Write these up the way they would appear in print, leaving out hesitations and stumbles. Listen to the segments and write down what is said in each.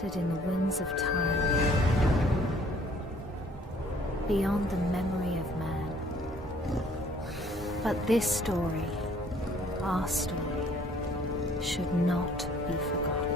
scattered in the winds of time, beyond the memory of man. But this story, our story, should not be forgotten.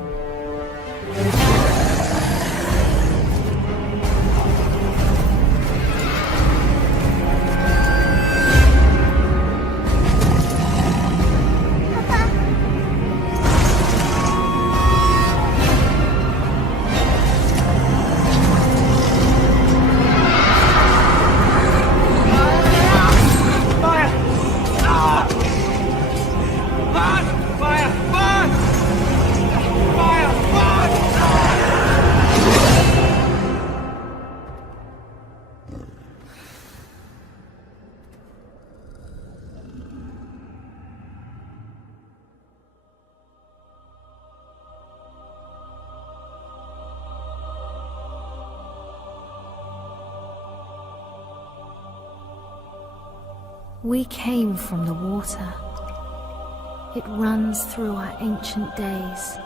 We came from the water. It runs through our ancient days,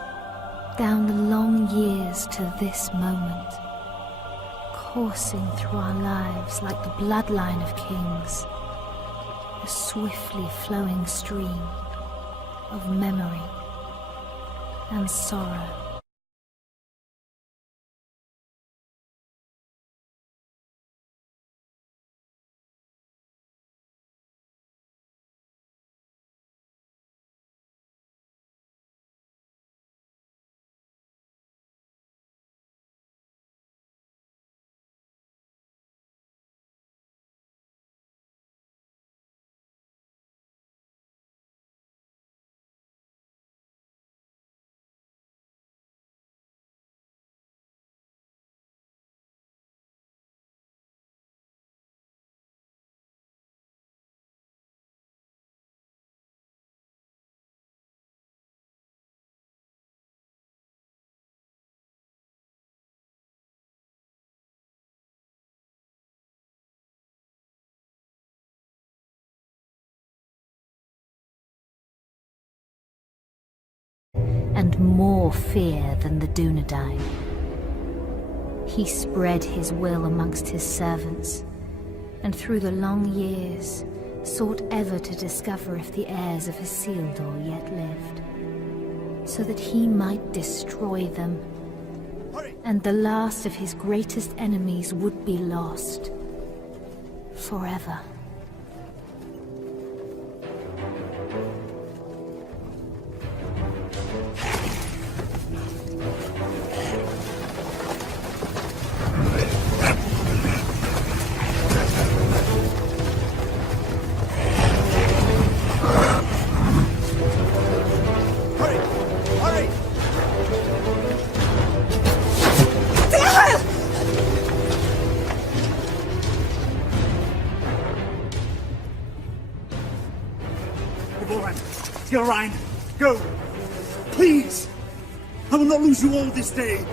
down the long years to this moment, coursing through our lives like the bloodline of kings, a swiftly flowing stream of memory and sorrow. And more fear than the Dunedain. He spread his will amongst his servants, and through the long years sought ever to discover if the heirs of Isildur yet lived, so that he might destroy them, and the last of his greatest enemies would be lost forever. Geraint, go! Please! I will not lose you all this day!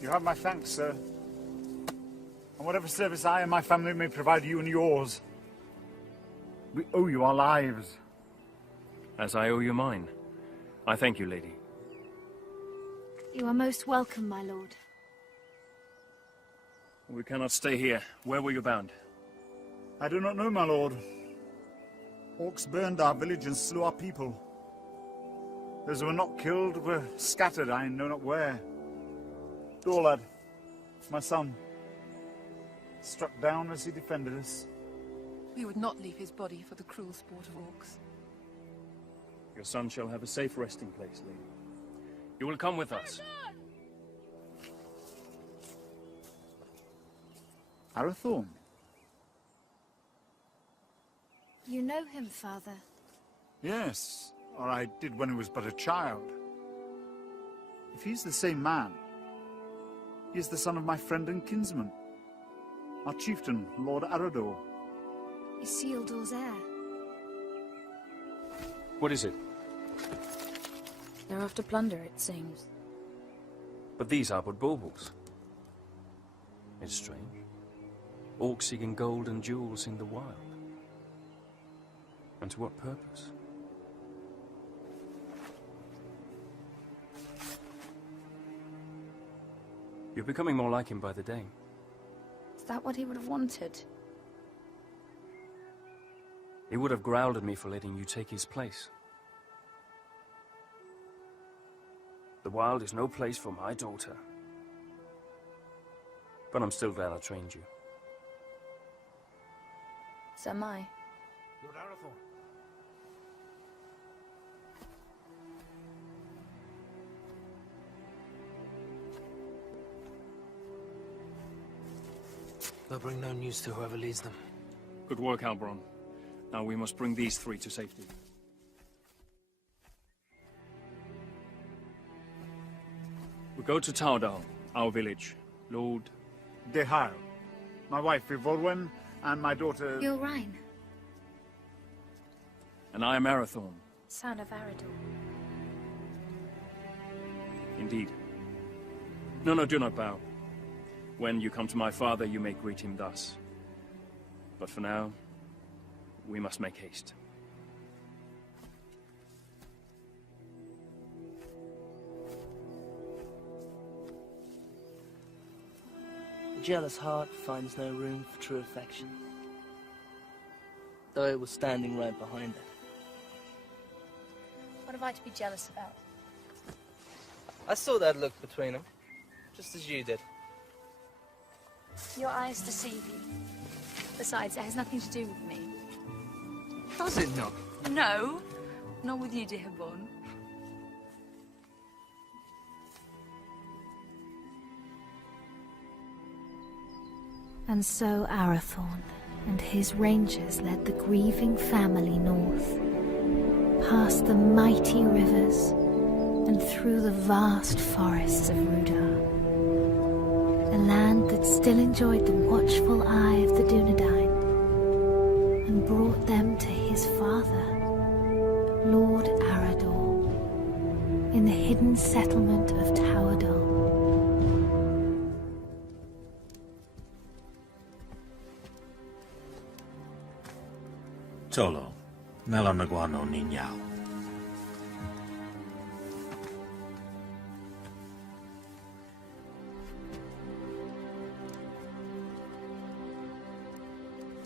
You have my thanks, sir. And whatever service I and my family may provide you and yours, we owe you our lives. As I owe you mine. I thank you, lady. You are most welcome, my lord. We cannot stay here. Where were you bound? I do not know, my lord. Orcs burned our village and slew our people. Those who were not killed were scattered, I know not where. Dorlad, my son, struck down as he defended us. We would not leave his body for the cruel sport of orcs. Your son shall have a safe resting place, lady. You will come with us. Arathorn? You know him, father? Yes, or I did when he was but a child. If he's the same man, he is the son of my friend and kinsman, our chieftain, Lord Arador. Isildur's heir. What is it? They're after plunder, it seems. But these are but baubles. It's strange. Orcs seeking gold and jewels in the wild. And to what purpose? You're becoming more like him by the day. Is that what he would have wanted? He would have growled at me for letting you take his place. The wild is no place for my daughter. But I'm still glad I trained you. So am I. Lord Arathorn. They'll bring no news to whoever leads them. Good work, Halbron. Now we must bring these three to safety. We go to Taudal, our village. Lord... Dehal, my wife Ivolwen, and my daughter... Ylrain, And I am Arathorn. son of Arador. Indeed. No, do not bow. When you come to my father, you may greet him thus. But for now, we must make haste. A jealous heart finds no room for true affection, though it was standing right behind it. What have I to be jealous about? I saw that look between them, just as you did. Your eyes deceive you. Besides, it has nothing to do with me. Does it not? No, not with you, dear Bon. And so Arathorn and his rangers led the grieving family north, past the mighty rivers and through the vast forests of Rudar. A land that still enjoyed the watchful eye of the Dunedain, and brought them to his father, Lord Arador, in the hidden settlement of Taudal. Tolo, Melanaguano Niñao.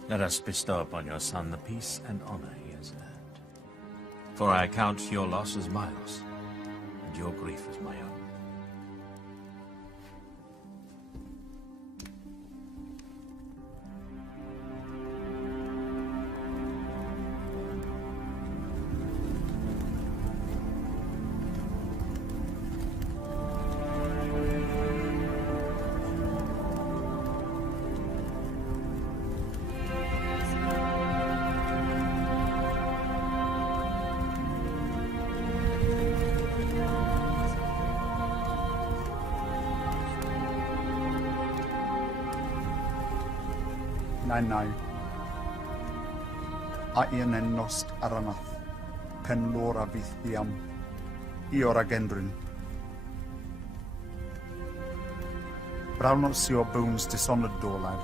Let us bestow upon your son the peace and honor he has earned. For I count your loss as my loss, and your grief as my own. Nai. Aien en nost aranath, pen lora vithiam, iora gendrin. But I'll not see your bones dishonoured, Dorlad.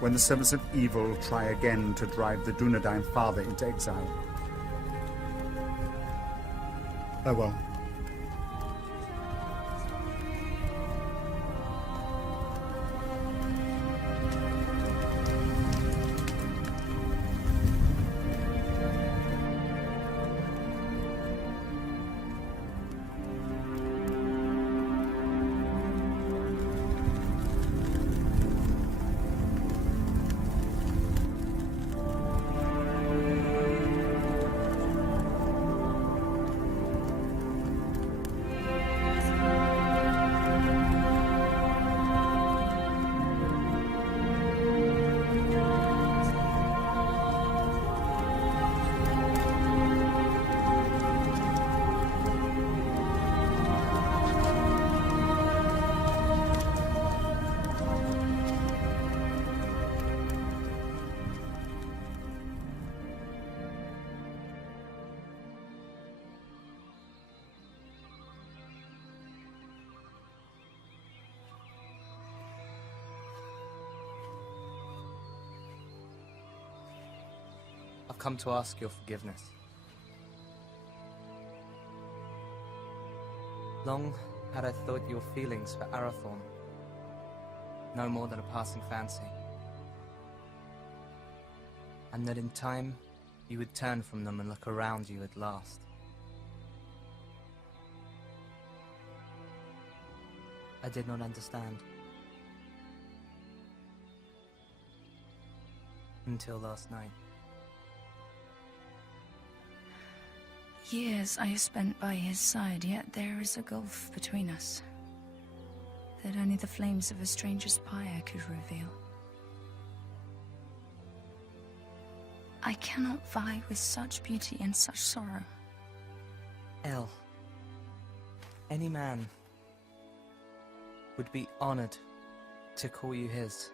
When the servants of evil try again to drive the Dunedain father into exile. Farewell. I've come to ask your forgiveness. Long had I thought your feelings for Arathorn no more than a passing fancy, and that in time you would turn from them and look around you at last. I did not understand. Until last night. Years I have spent by his side, yet there is a gulf between us that only the flames of a stranger's pyre could reveal. I cannot vie with such beauty and such sorrow. El, any man would be honored to call you his.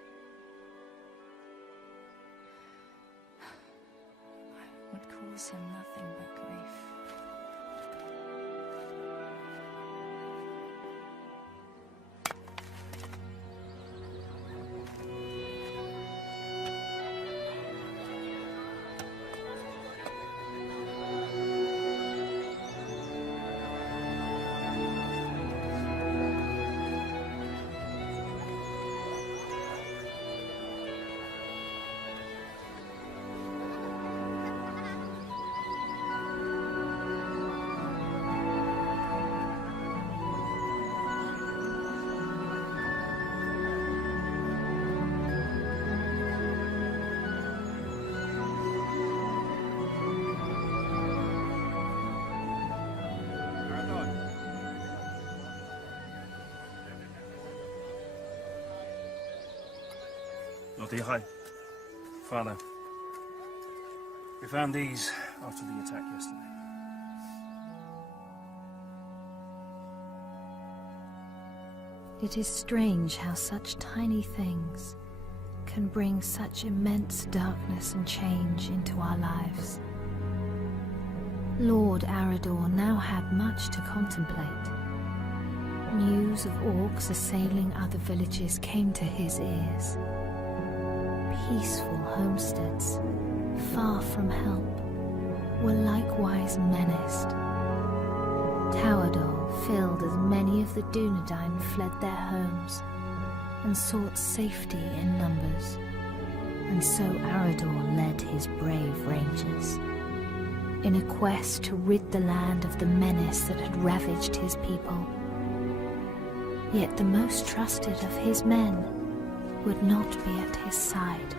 I would cause him nothing but grief. Lord Ihai, Father, we found these after the attack yesterday. It is strange how such tiny things can bring such immense darkness and change into our lives. Lord Arador now had much to contemplate. News of orcs assailing other villages came to his ears. Peaceful homesteads, far from help, were likewise menaced. Towador filled as many of the Dunedain fled their homes and sought safety in numbers, and so Arador led his brave rangers in a quest to rid the land of the menace that had ravaged his people. Yet the most trusted of his men would not be at his side.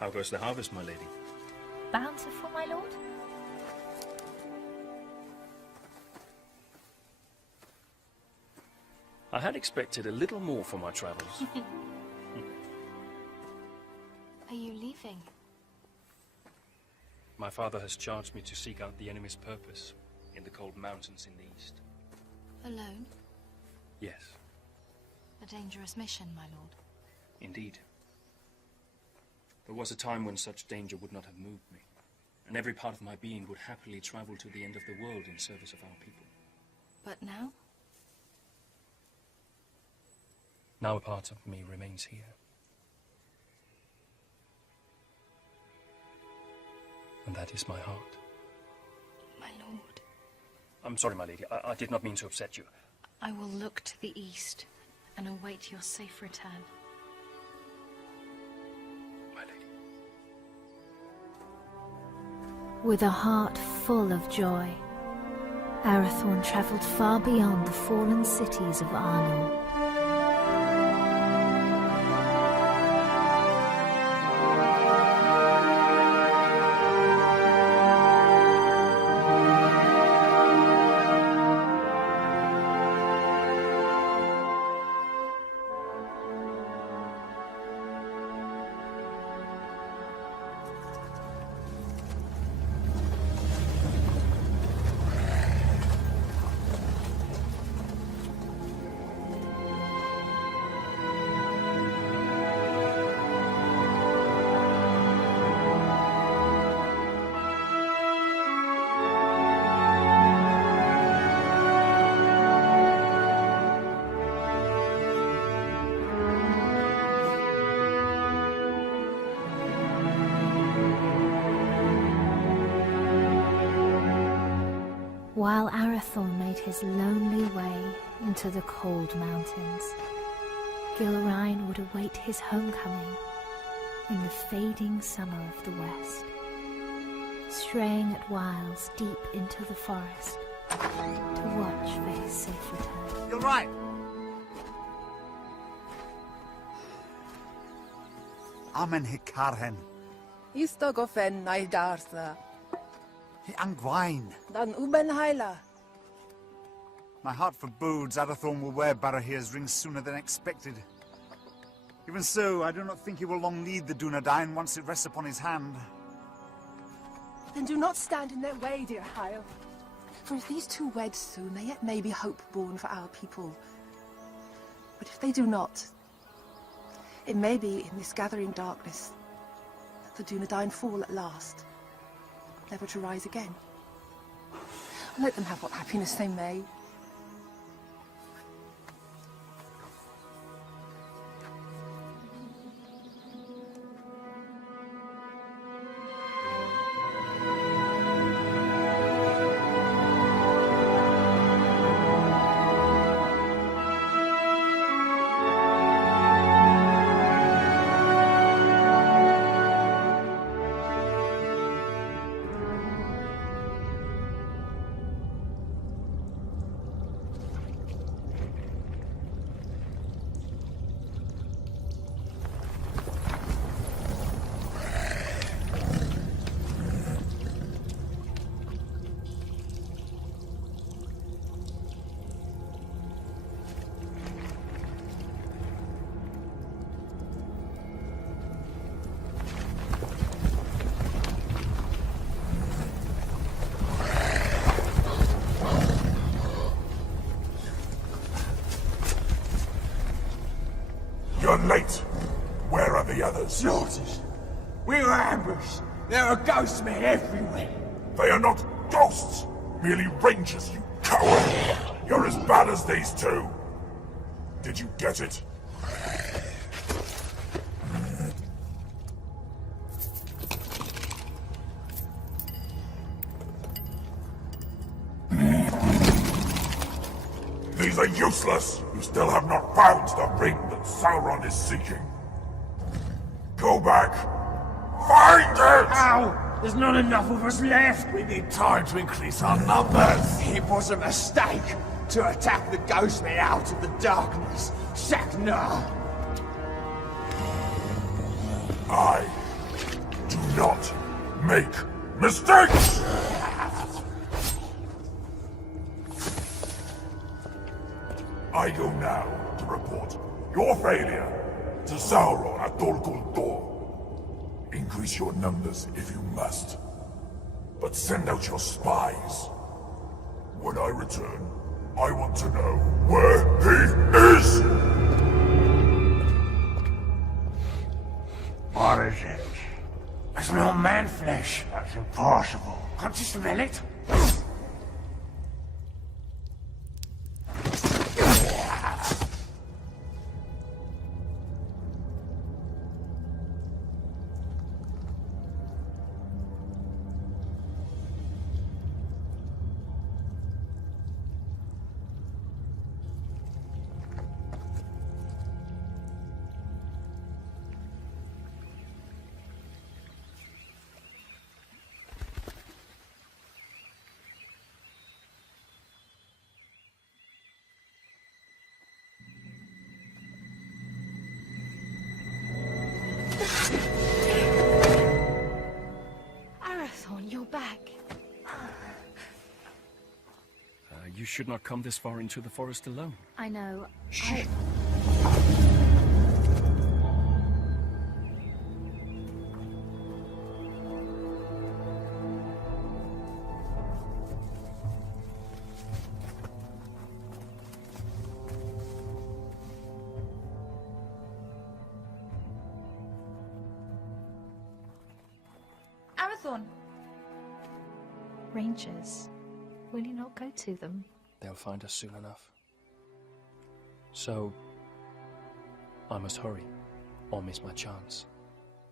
How goes the harvest, my lady? Bountiful, my lord? I had expected a little more for my travels. Are you leaving? My father has charged me to seek out the enemy's purpose. in the cold mountains in the east. Alone? Yes, A dangerous mission, my lord. indeed. There was a time when such danger would not have moved me, and every part of my being would happily travel to the end of the world in service of our people. But now? Now a part of me remains here. And that is my heart. My lord. I'm sorry, my lady. I did not mean to upset you. I will look to the east and await your safe return. My lady. With a heart full of joy, Arathorn travelled far beyond the fallen cities of Arnor. While Arathorn made his lonely way into the cold mountains, Gilrain would await his homecoming in the fading summer of the west, straying at whiles deep into the forest to watch for his safe return. You're right. Amen hikarhen. Istogofen naidartha. Hi angwain. Dan uben haila. My heart forebodes Arathorn will wear Barahir's ring sooner than expected. Even so, I do not think he will long need the Dunedain once it rests upon his hand. Then do not stand in their way, dear Hyle. For if these two wed soon, there yet may be hope born for our people. But if they do not, it may be in this gathering darkness that the Dunedain fall at last, never to rise again. Let them have what happiness they may. You're late. Where are the others? Slaughtered. We were ambushed. There are ghost men everywhere. They are not ghosts, merely rangers, you coward! You're as bad as these two. Did you get it? These are useless! You still have not found the ring that Sauron is seeking. Go back. Find it! Ow! There's not enough of us left! We need time to increase our numbers. It was a mistake to attack the ghost men out of the darkness. Shaknar! I do not make mistakes! I go now to report your failure to Sauron at Dol Guldur. Increase your numbers if you must, but send out your spies. When I return, I want to know where he is! What is it? It's not man flesh. That's impossible. Can't you smell it? Arathorn, you're back. You should not come this far into the forest alone. I know. Arathorn! Rangers. Will you not go to them? They'll find us soon enough. So, I must hurry, or miss my chance.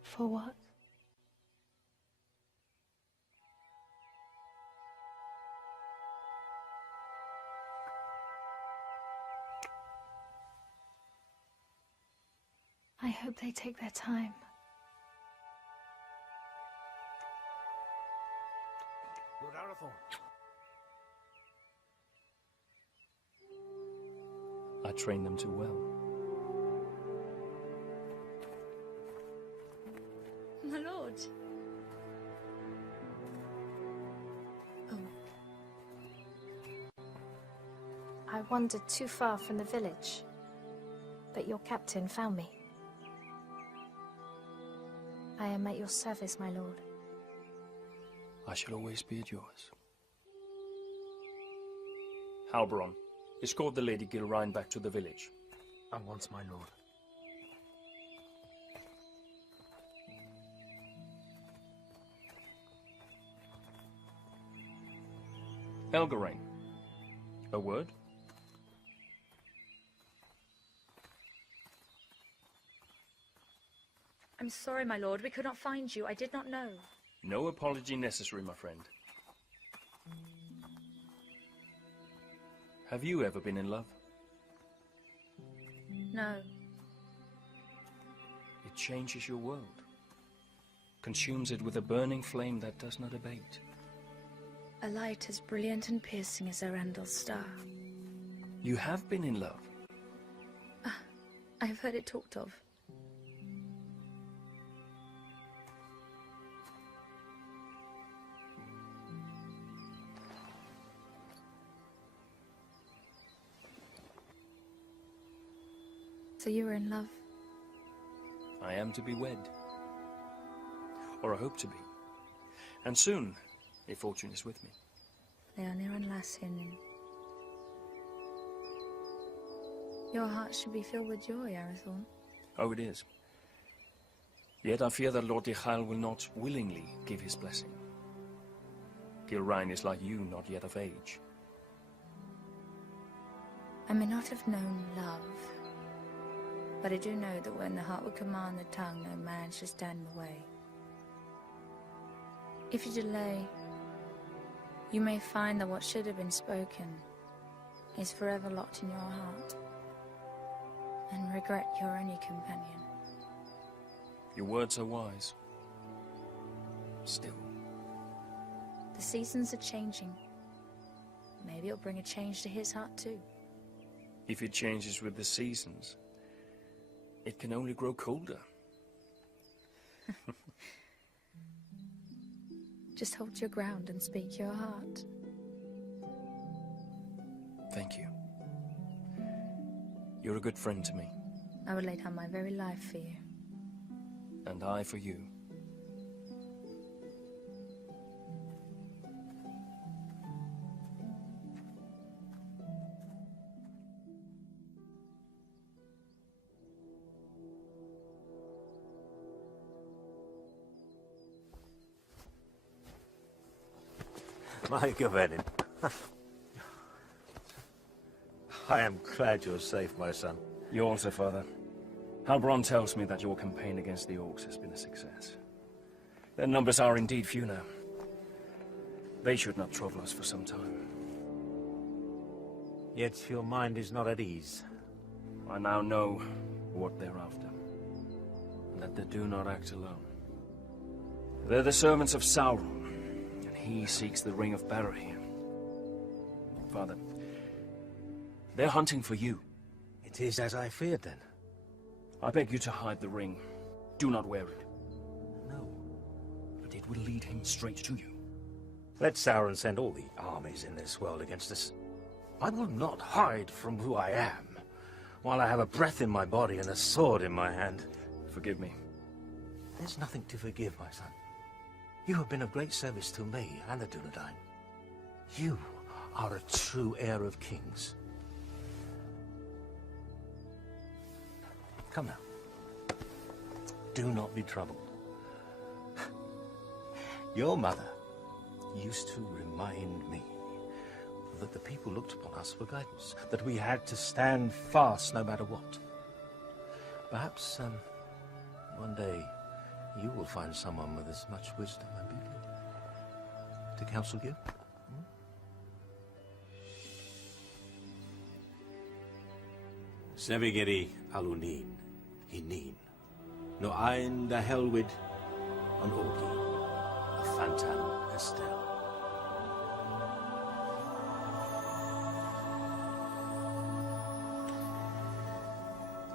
For what? I hope they take their time. Lord Arathorn. I trained them too well. My lord. Oh. I wandered too far from the village, but your captain found me. I am at your service, my lord. I shall always be at yours. Halberon, escort the Lady Gilrain back to the village. At once, my lord. Elgarain, a word? I'm sorry, my lord. We could not find you. I did not know. No apology necessary, my friend. Have you ever been in love? No. It changes your world. Consumes it with a burning flame that does not abate. A light as brilliant and piercing as Erendel's star. You have been in love. I have heard it talked of. So you were in love? I am to be wed. Or I hope to be. And soon, if fortune is with me. Leonir and Lassinin. Your heart should be filled with joy, Arathorn. Oh, it is. Yet I fear that Lord Ychael will not willingly give his blessing. Gilrain is like you, not yet of age. I may not have known love, but I do know that when the heart would command the tongue, no man should stand in the way. If you delay, you may find that what should have been spoken is forever locked in your heart, and regret your only companion. Your words are wise. Still. The seasons are changing. Maybe it'll bring a change to his heart too. If it changes with the seasons, it can only grow colder. Just hold your ground and speak your heart. Thank you. You're a good friend to me. I would lay down my very life for you. And I for you. My Gavenin. I am glad you're safe, my son. You also, Father. Halbrand tells me that your campaign against the Orcs has been a success. Their numbers are indeed few now. They should not trouble us for some time. Yet your mind is not at ease. I now know what they're after. And that they do not act alone. They're the servants of Sauron, and he seeks the Ring of Barahir. Father, they're hunting for you. It is as I feared, then. I beg you to hide the ring. Do not wear it. No. But it will lead him straight to you. Let Sauron send all the armies in this world against us. I will not hide from who I am, while I have a breath in my body and a sword in my hand. Forgive me. There's nothing to forgive, my son. You have been of great service to me and the Dunedain. You are a true heir of kings. Come now. Do not be troubled. Your mother used to remind me that the people looked upon us for guidance, that we had to stand fast no matter what. Perhaps, one day, you will find someone with as much wisdom and beauty to counsel you. Sevigeri alunin, hinin, no ein da helwid, an orgi, a phantom estel.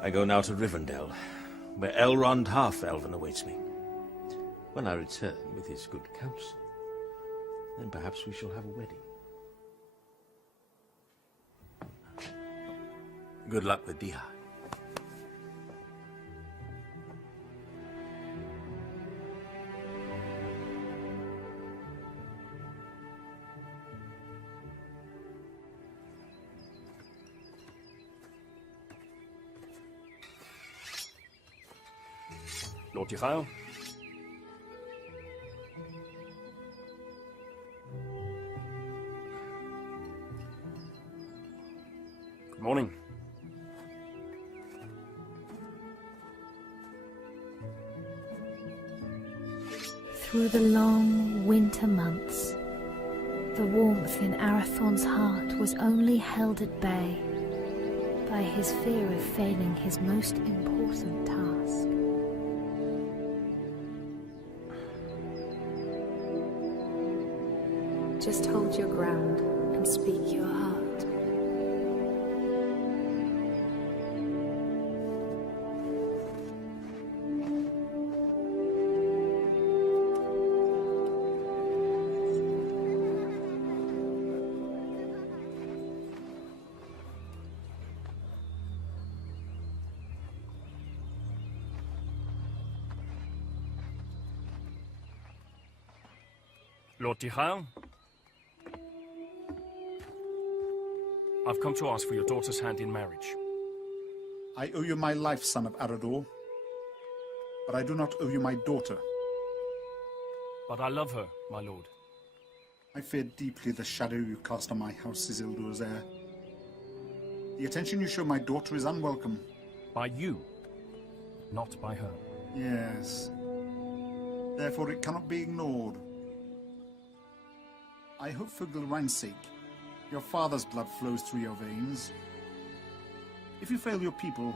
I go now to Rivendell, where Elrond Half-Elven awaits me. When I return with his good counsel, then perhaps we shall have a wedding. Good luck with Diha. Lord Yhael? Good morning. Through the long winter months, the warmth in Arathorn's heart was only held at bay by his fear of failing his most important task. Just hold your ground and speak your heart. Lord Yhael? I've come to ask for your daughter's hand in marriage. I owe you my life, son of Arador. But I do not owe you my daughter. But I love her, my lord. I fear deeply the shadow you cast on my house, Isildur's heir. The attention you show my daughter is unwelcome. By you, not by her. Yes. Therefore it cannot be ignored. I hope for Gilrain's sake, your father's blood flows through your veins. If you fail your people,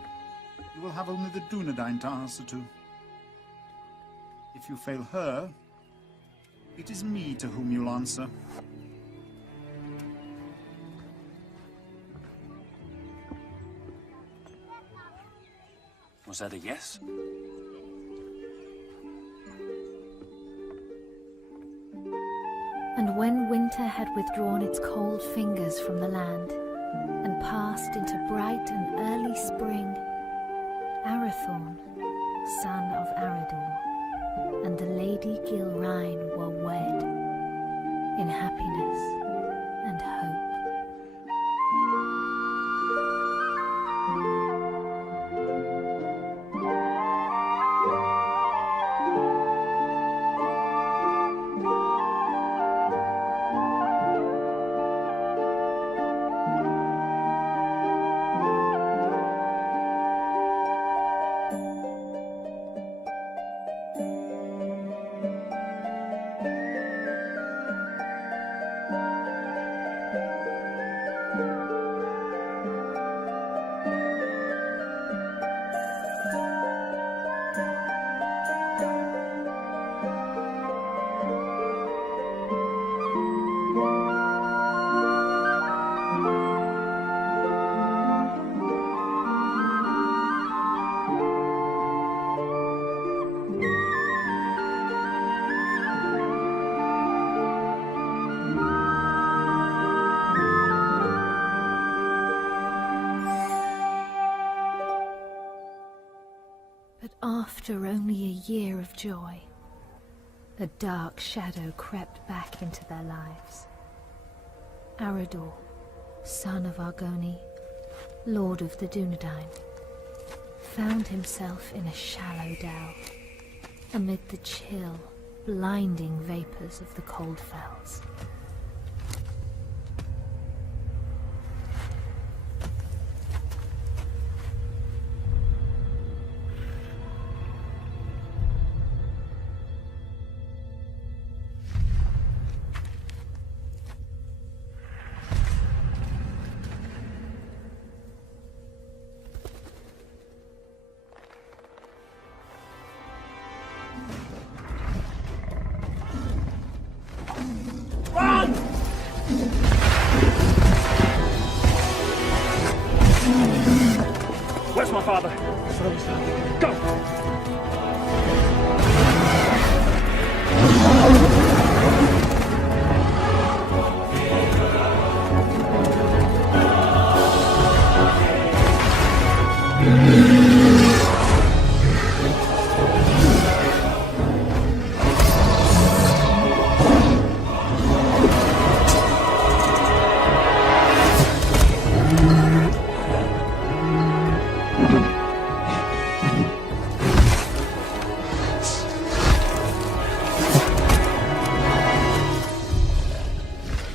you will have only the Dunedain to answer to. If you fail her, it is me to whom you'll answer. Was that a yes? And when winter had withdrawn its cold fingers from the land and passed into bright and early spring, Arathorn, son of Arador, and the Lady Gilrain were wed in happiness and hope. After only a year of joy, a dark shadow crept back into their lives. Arador, son of Argoni, lord of the Dunedain, found himself in a shallow dell, amid the chill, blinding vapors of the cold fells. Where's my father? Go!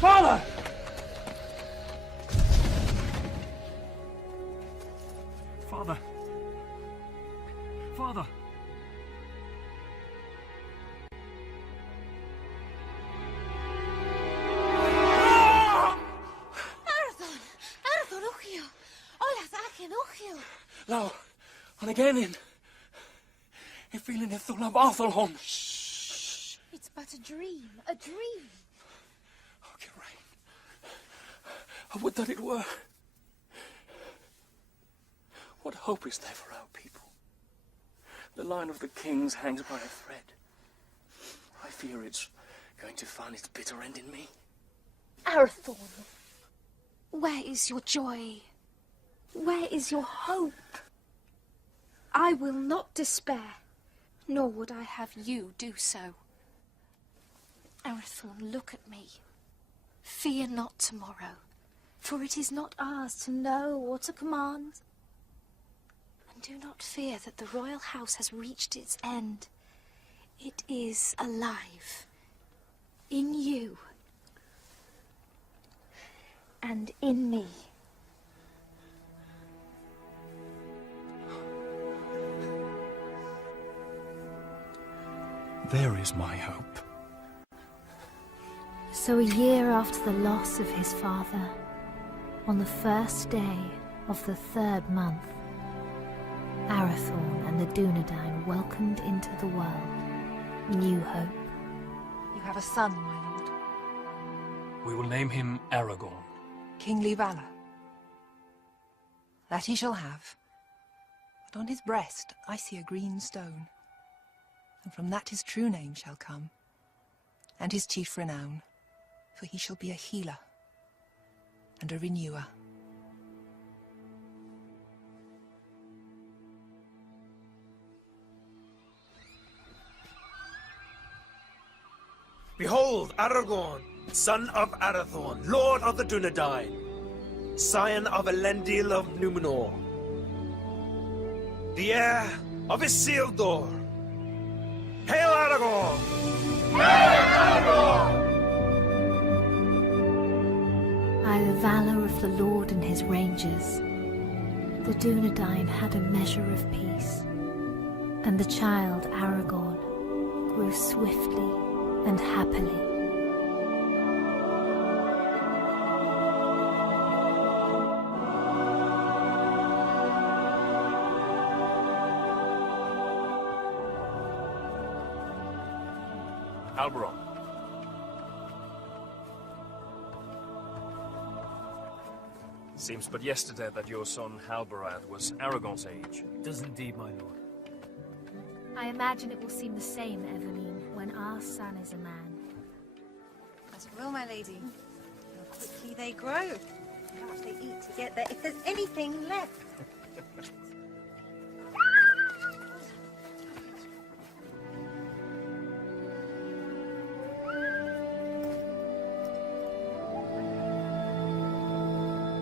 Father! Father! Father! Arathon, Ugio! Olas Achen, Ugio! Now, and again in feeling if they'll have Arthurhon. It's but a dream, a dream. Oh, Geraint. I would that it were. What hope is there for our people? The line of the kings hangs by a thread. I fear it's going to find its bitter end in me. Arathorn, where is your joy? Where is your hope? I will not despair, nor would I have you do so. Arathorn, look at me. Fear not tomorrow, for it is not ours to know or to command. And do not fear that the royal house has reached its end. It is alive. In you. And in me. There is my hope. So a year after the loss of his father, on the first day of the 3rd month, Arathorn and the Dunedain welcomed into the world new hope. You have a son, my lord. We will name him Aragorn. Kingly valor. That he shall have. But on his breast I see a green stone. And from that his true name shall come, and his chief renown, for he shall be a healer and a renewer. Behold, Aragorn, son of Arathorn, lord of the Dunedain, scion of Elendil of Numenor, the heir of Isildur. Hail Aragorn! Hail Aragorn! By the valor of the Lord and his rangers, the Dunedain had a measure of peace, and the child Aragorn grew swiftly and happily. Alberon. Seems but yesterday that your son Halbarad was Aragorn's age. It does indeed, my lord. I imagine it will seem the same, Eveline, when our son is a man. As it will, my lady. How quickly they grow. How much they eat to get there, if there's anything left.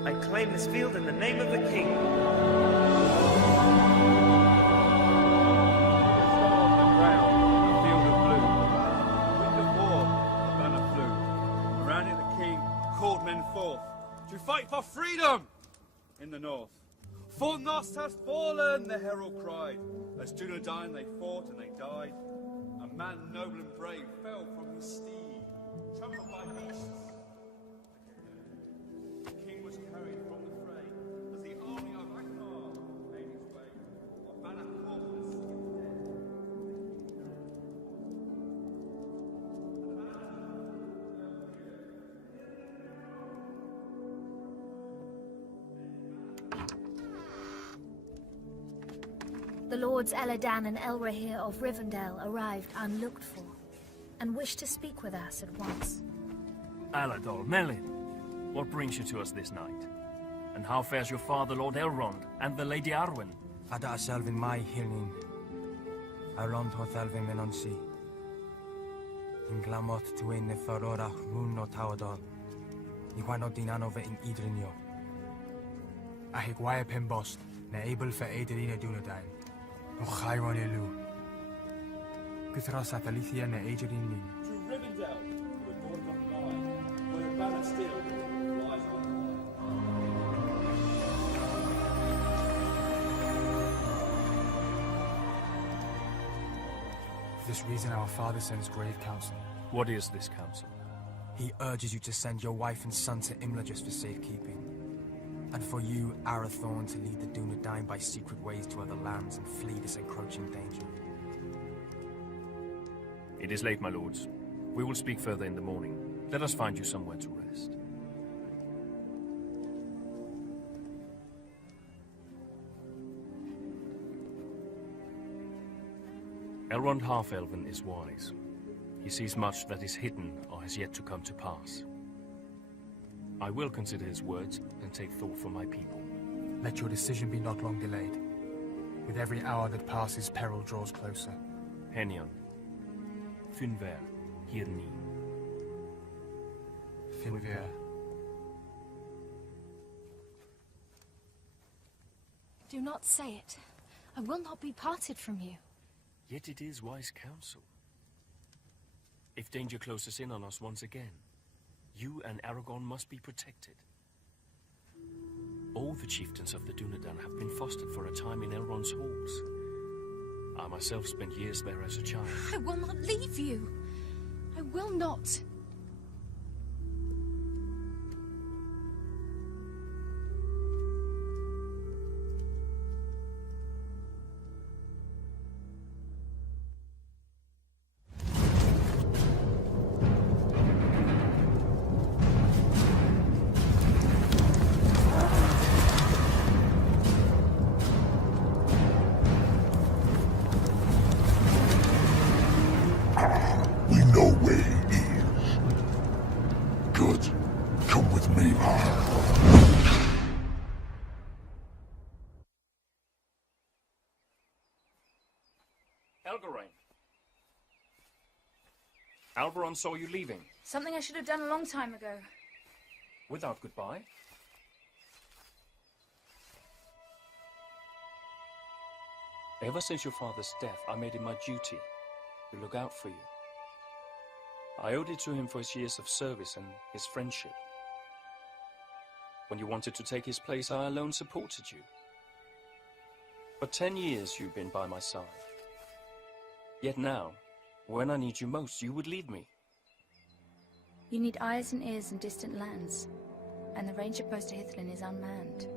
I claim this field in the name of the king. To fight for freedom in the north. For Nos has fallen, the herald cried. As Dunedain they fought and they died. A man noble and brave fell from his steed, trampled by beasts. The king was carried from the fray as the army of Akbar made its way. A banner caught the sea of death. The Lords Eladan and Elrahir of Rivendell arrived unlooked for, and wished to speak with us at once. Alador, Melin, what brings you to us this night? And how fares your father, Lord Elrond, and the Lady Arwen? Ada Selvin mai hilnin. Elrond hoth Elvin menonsi. In glamot tuin ne farora rún no tawadol. Ni wano dinanove in idrinio. A higwaia pimbost, ne able for Aederina Dunedain. No Chiron elu. Guthros Athalicia ne Aederin lin. To Rivendell, where dawn doth lie, where the banner still flies on For this reason our father sends grave counsel. What is this counsel? He urges you to send your wife and son to Imlajus for safekeeping. And for you, Arathorn, to lead the Dunedain by secret ways to other lands and flee this encroaching danger. It is late, my lords. We will speak further in the morning. Let us find you somewhere to rest. Elrond Half-Elven is wise. He sees much that is hidden or has yet to come to pass. I will consider his words and take thought for my people. Let your decision be not long delayed. With every hour that passes, peril draws closer. Henyon. Finver. Hirni. Finver. Do not say it. I will not be parted from you. Yet it is wise counsel. If danger closes in on us once again, you and Aragorn must be protected. All the chieftains of the Dunedain have been fostered for a time in Elrond's halls. I myself spent years there as a child. I will not leave you. I will not. We know where he is. Good. Come with me. Elgarain. Alberon saw you leaving. Something I should have done a long time ago. Without goodbye. Ever since your father's death, I made it my duty to look out for you. I owed it to him for his years of service and his friendship. When you wanted to take his place, I alone supported you. For 10 years you've been by my side. Yet now, when I need you most, you would leave me. You need eyes and ears in distant lands, and the ranger post to Hithlin is unmanned.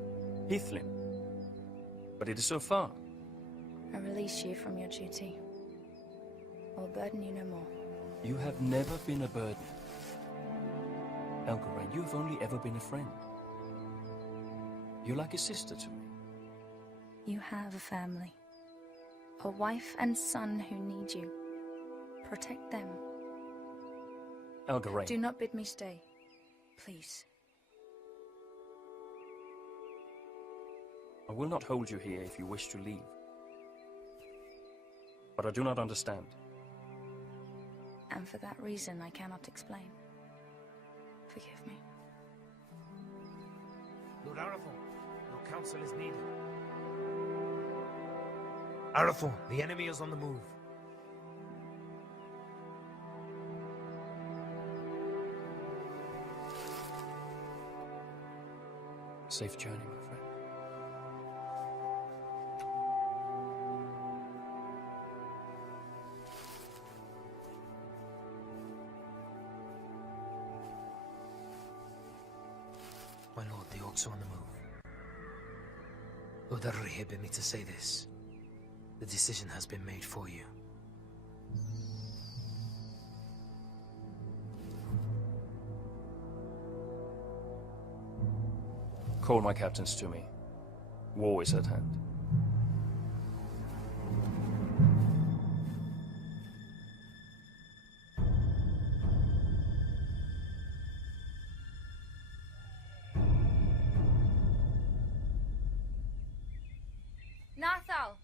Hithlin? But it is so far. I release you from your duty. I will burden you no more. You have never been a burden. Elgarain, you have only ever been a friend. You're like a sister to me. You have a family. A wife and son who need you. Protect them. Elgarain. Do not bid me stay. Please. I will not hold you here if you wish to leave. But I do not understand. And for that reason, I cannot explain. Forgive me. Arathorn, your counsel is needed. Arathorn, the enemy is on the move. Safe journey, my friend. My lord, the orcs are on the move. Lord Arri bid me to say this. The decision has been made for you. Call my captains to me. War is at hand. Nathal!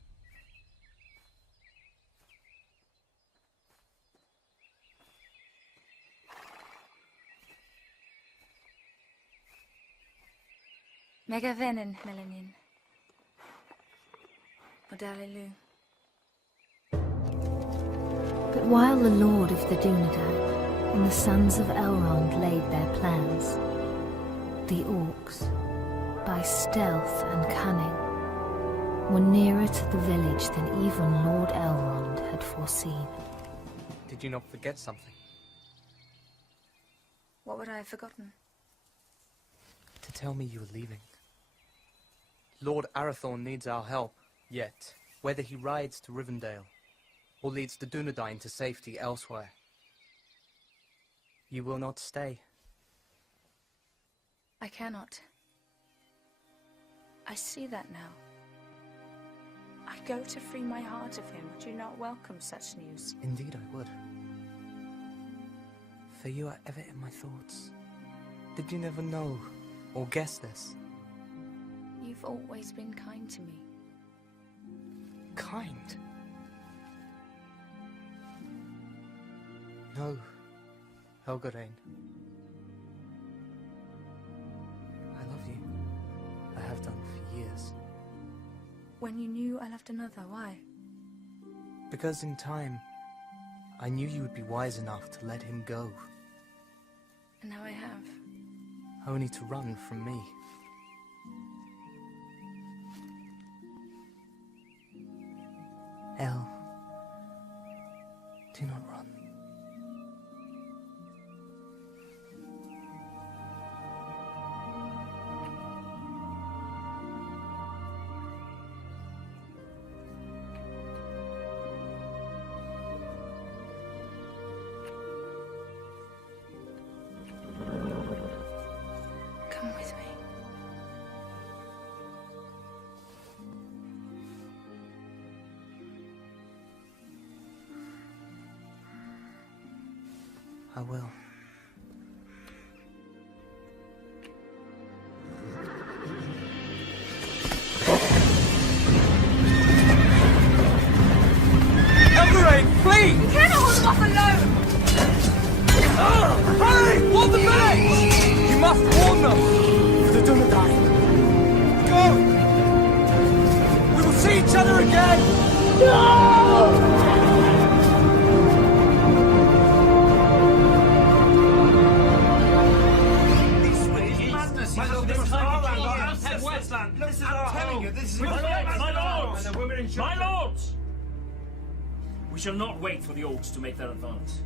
Mega vennen, Melanin. Odalilu. But while the Lord of the Dunedain and the sons of Elrond laid their plans, the orcs, by stealth and cunning, were nearer to the village than even Lord Elrond had foreseen. Did you not forget something? What would I have forgotten? To tell me you were leaving. Lord Arathorn needs our help, yet, whether he rides to Rivendell or leads the Dunedain to safety elsewhere, you will not stay. I cannot. I see that now. I go to free my heart of him. Would you not welcome such news? Indeed I would. For you are ever in my thoughts. Did you never know or guess this? You've always been kind to me. Kind? No, Helgarain. I love you. I have done for years. When you knew I loved another, why? Because in time, I knew you would be wise enough to let him go. And now I have. Only to run from me. El, do not run. Come with me. I will. Elgarain, flee! You cannot hold them off alone! Hurry! Warn the village! You must warn them! The Dunedain. Go! We will see each other again! No! My lords! We shall not wait for the orcs to make their advance.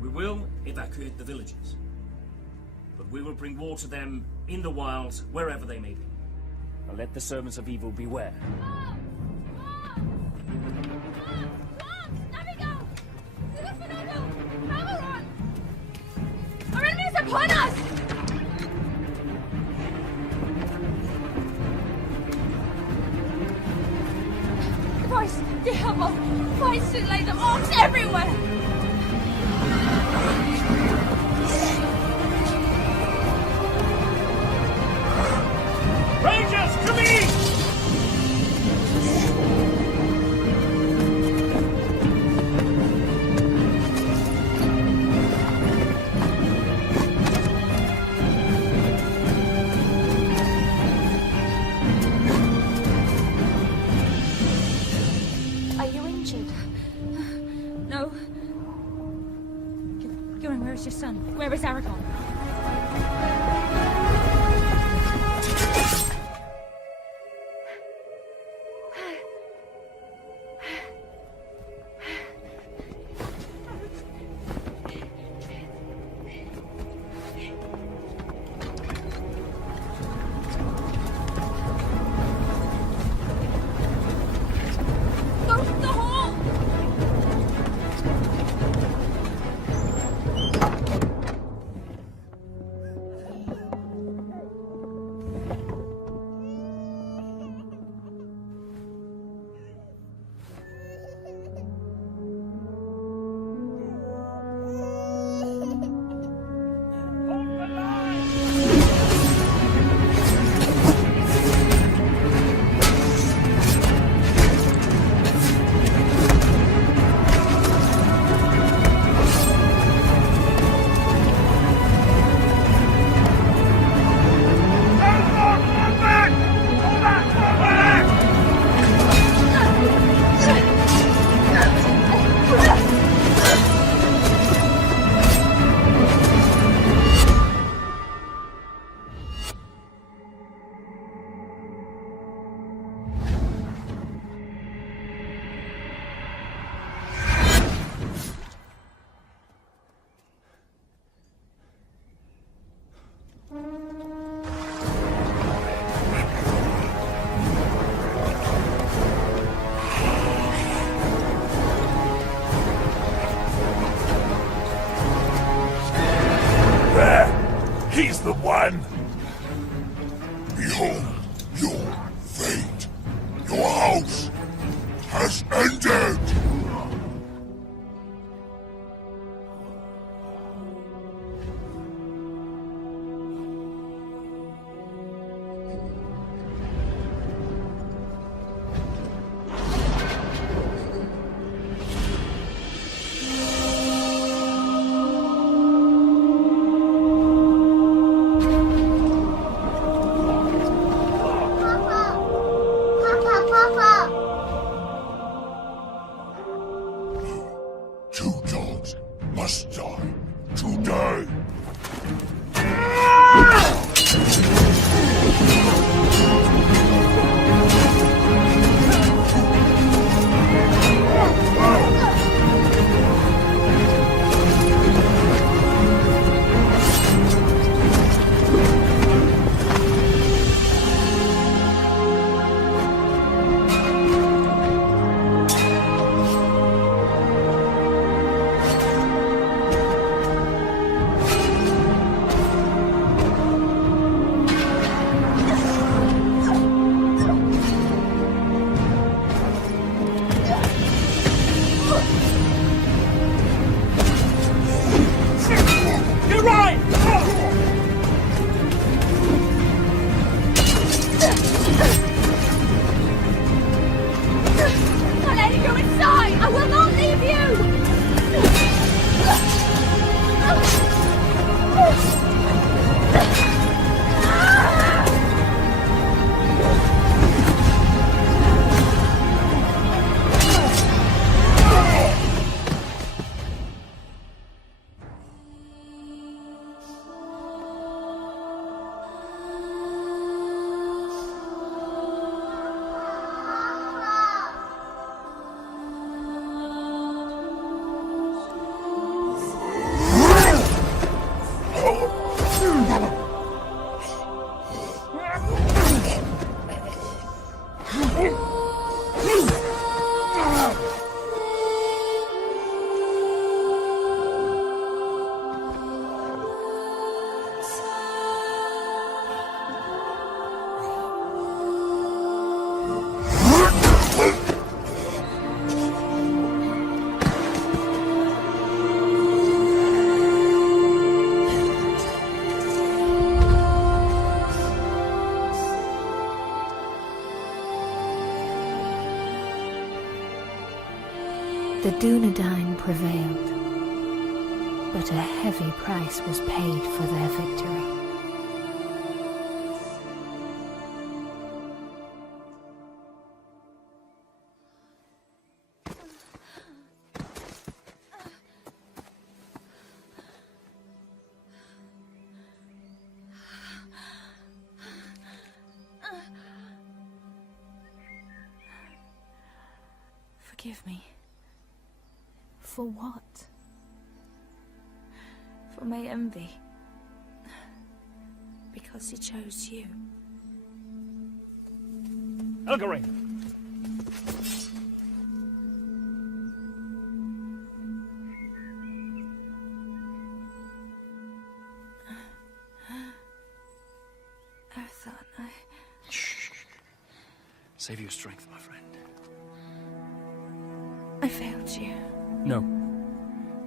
We will evacuate the villages. But we will bring war to them in the wilds, wherever they may be. And let the servants of evil beware. Our enemy is upon us! The voice, the help, fights to lay them orcs everywhere! Rangers, to me! son. Where is Aragon? Go to the hall! He's the one! Behold your fate. Your house has ended! Two dogs must die today! You're right! My lady, you're inside! I will not leave The Dunedain prevailed, but a heavy price was paid for their victory. forgive me For what? for my envy. Because he chose you. Elgarine! Arathorn, Shh. Save your strength, my friend. I failed you. No.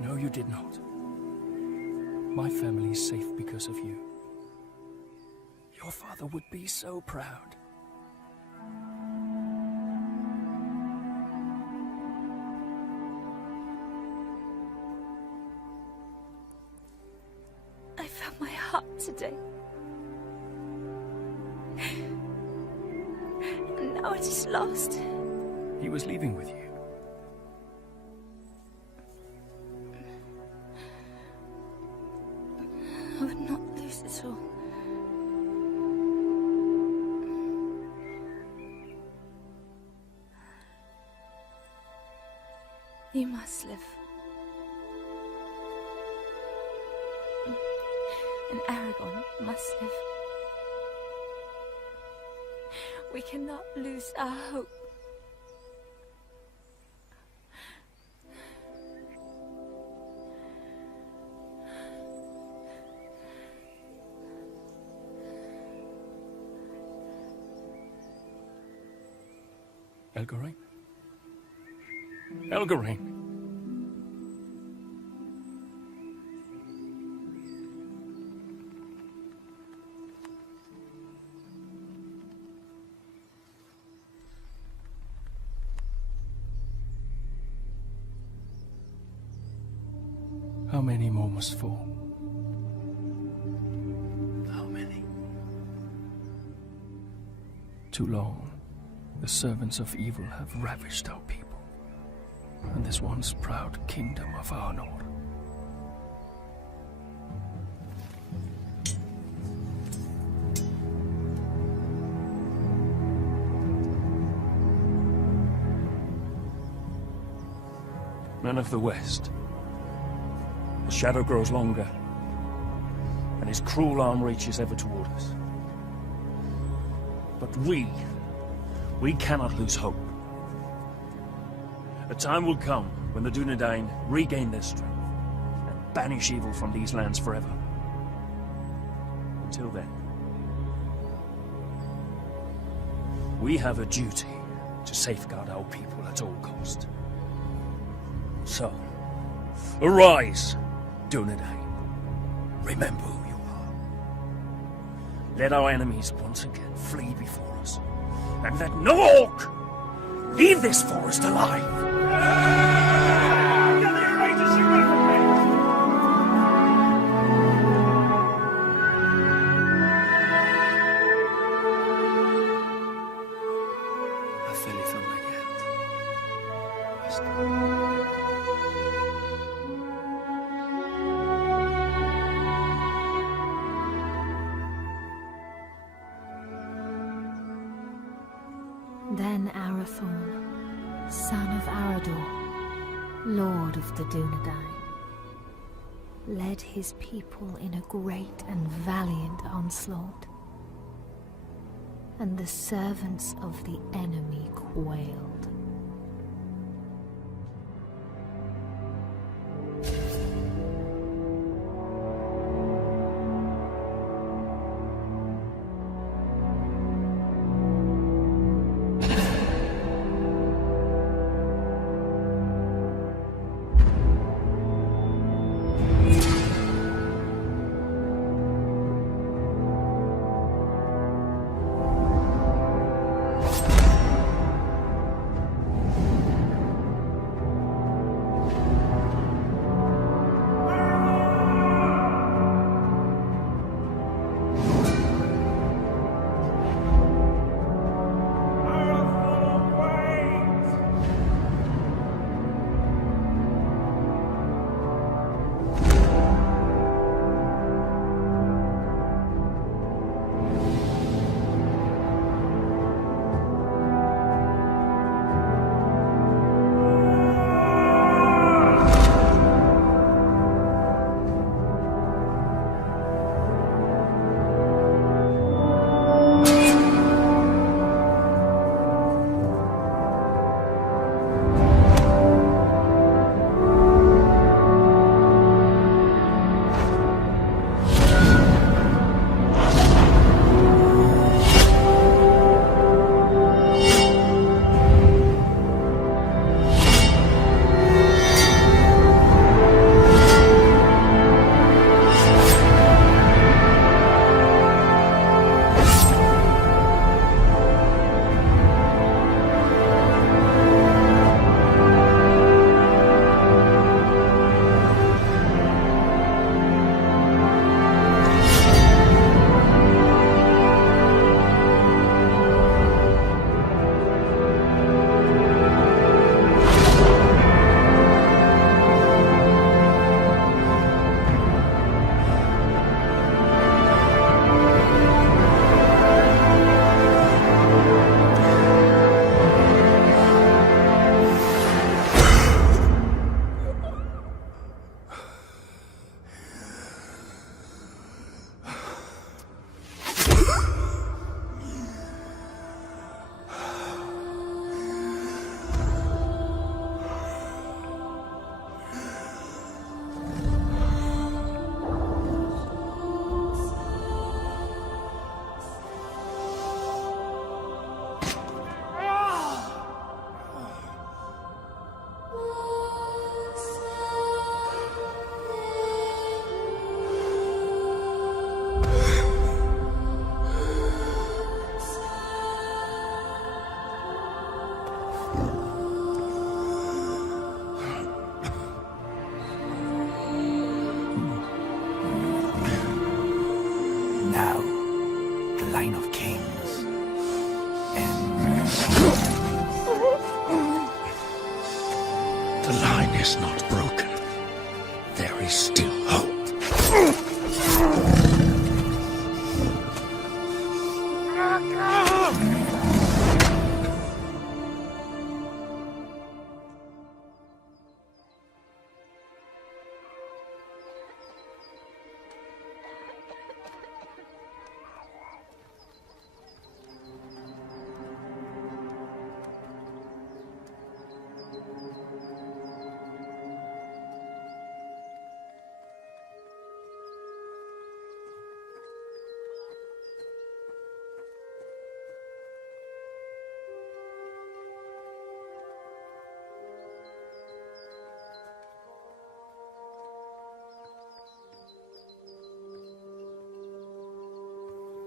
No, you did not. My family is safe because of you. Your father would be so proud. I found my heart today. And now it is lost. He was leaving with you. I would not lose it all. You must live. And Aragorn must live. We cannot lose our hope. Elgarine? Elgarine! How many more must fall? How many? Too long. The servants of evil have ravished our people, and this once proud kingdom of Arnor. Men of the West, the shadow grows longer, and his cruel arm reaches ever toward us. But we cannot lose hope. A time will come when the Dunedain regain their strength and banish evil from these lands forever. Until then, we have a duty to safeguard our people at all cost. So, arise, Dunedain. Remember who you are. Let our enemies once again flee before us, and let no orc leave this forest alive! Then Arathorn, son of Arador, lord of the Dunedain, led his people in a great and valiant onslaught, and the servants of the enemy quailed.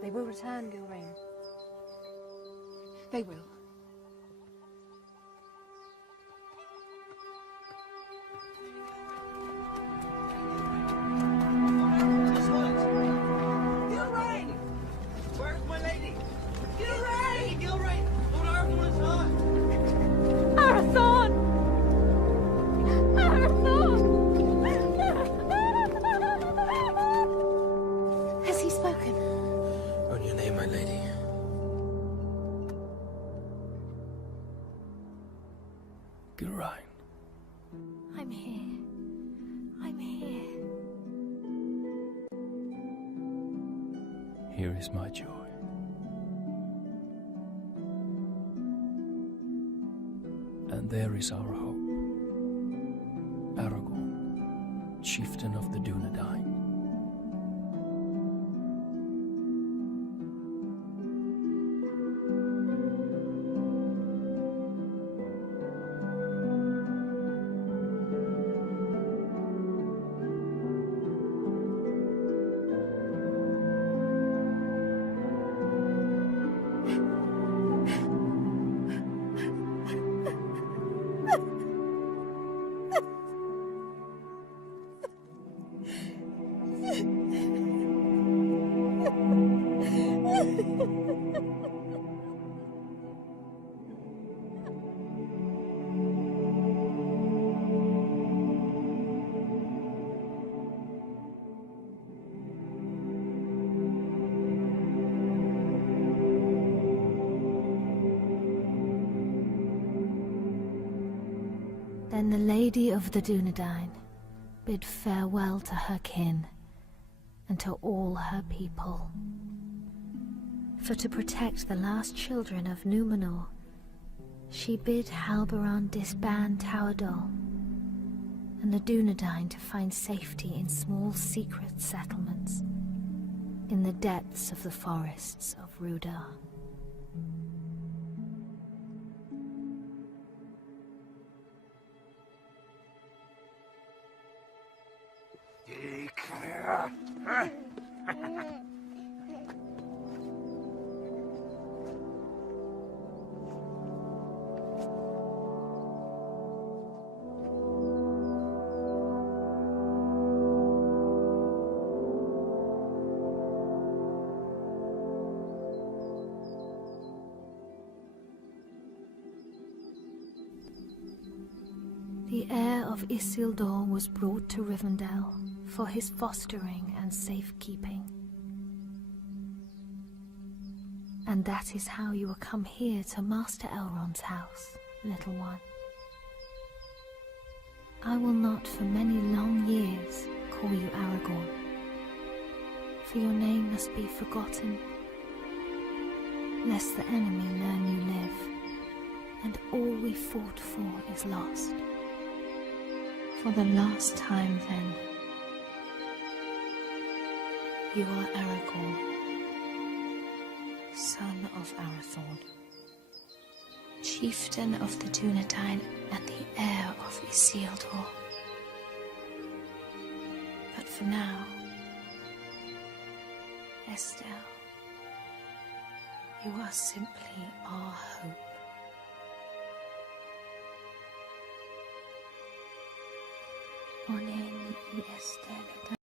They will return, Gilrain. They will. Gilrain! Where's my lady? Gilrain! Gilrain! Lord Arathorn is high! Arathorn! Arathorn! Has he spoken? On your name, my lady. Gilrain. I'm here. I'm here. Here is my joy. And there is our hope. Aragorn, chieftain of the Dunedain. Then the Lady of the Dunedain bid farewell to her kin and to all her people. For to protect the last children of Númenor, she bid Halbarand disband Tauerdal and the Dunedain to find safety in small secret settlements in the depths of the forests of Rudar. The heir of Isildur was brought to Rivendell for his fostering and safekeeping. And that is how you will come here to Master Elrond's house, little one. I will not for many long years call you Aragorn, for your name must be forgotten, lest the enemy learn you live, and all we fought for is lost. For the last time, then, you are Aragorn, son of Arathorn, chieftain of the Dunedain and the heir of Isildur. But for now, Estelle, you are simply our hope. Onen y Estelle.